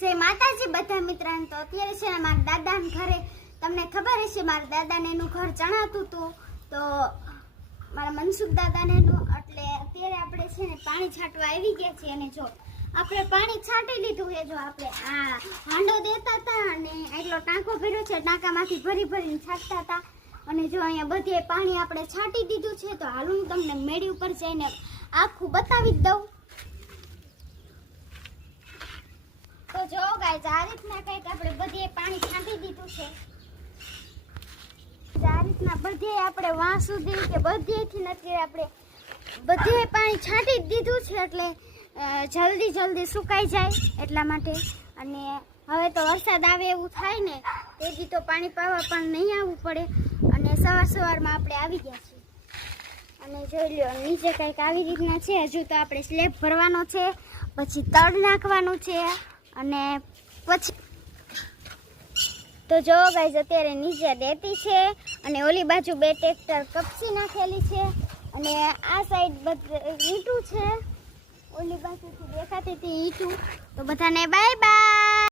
જય માતાજી બધા મિત્રાને। તો અત્યારે છે ને મારા દાદાના ઘરે, તમને ખબર હશે મારા દાદાને એનું ઘર ચણાતું હતું, તો મારા મનસુખ દાદાને એનું, એટલે અત્યારે આપણે છે ને પાણી છાંટવા આવી ગયા છીએ। અને જો આપણે પાણી છાંટી લીધું છે, જો આપણે આ હાંડો દેતા હતા અને એટલો ટાંકો ભર્યો છે, ટાંકામાંથી ભરી ભરીને છાંટતા હતા। અને જો અહીંયા બધે પાણી આપણે છાંટી દીધું છે, તો હાલ હું તમને મેળી ઉપર જઈને આખું બતાવી દઉં। તો જો ગાઈસ, આ રીતના કંઈક આપણે બધે પાણી છાંટી દીધું છે। આ રીતના બધે આપણે વાં સુધી કે બધેથી નથી આપણે બધે પાણી છાંટી દીધું છે, એટલે જલ્દી સુકાઈ જાય એટલા માટે। અને હવે તો વરસાદ આવે એવું થાય ને, તેથી તો પાણી પાવા પણ નહીં આવવું પડે। અને સવારમાં આપણે આવી ગયા છીએ। અને જોઈ લો નીચે કંઈક આવી રીતના છે। હજુ તો આપણે સ્લેબ ભરવાનો છે, પછી તળ નાખવાનું છે, અને પછી તો જો ગાઈસ અત્યારે નીચે દેતી છે, અને ઓલી બાજુ બે ટ્રેક્ટર કપસી નાખેલી છે, અને આ સાઈડ બધે ઈંટું છે, ઓલી બાજુથી દેખાતી હતી ઈંટું। તો બધાને બાય બાય।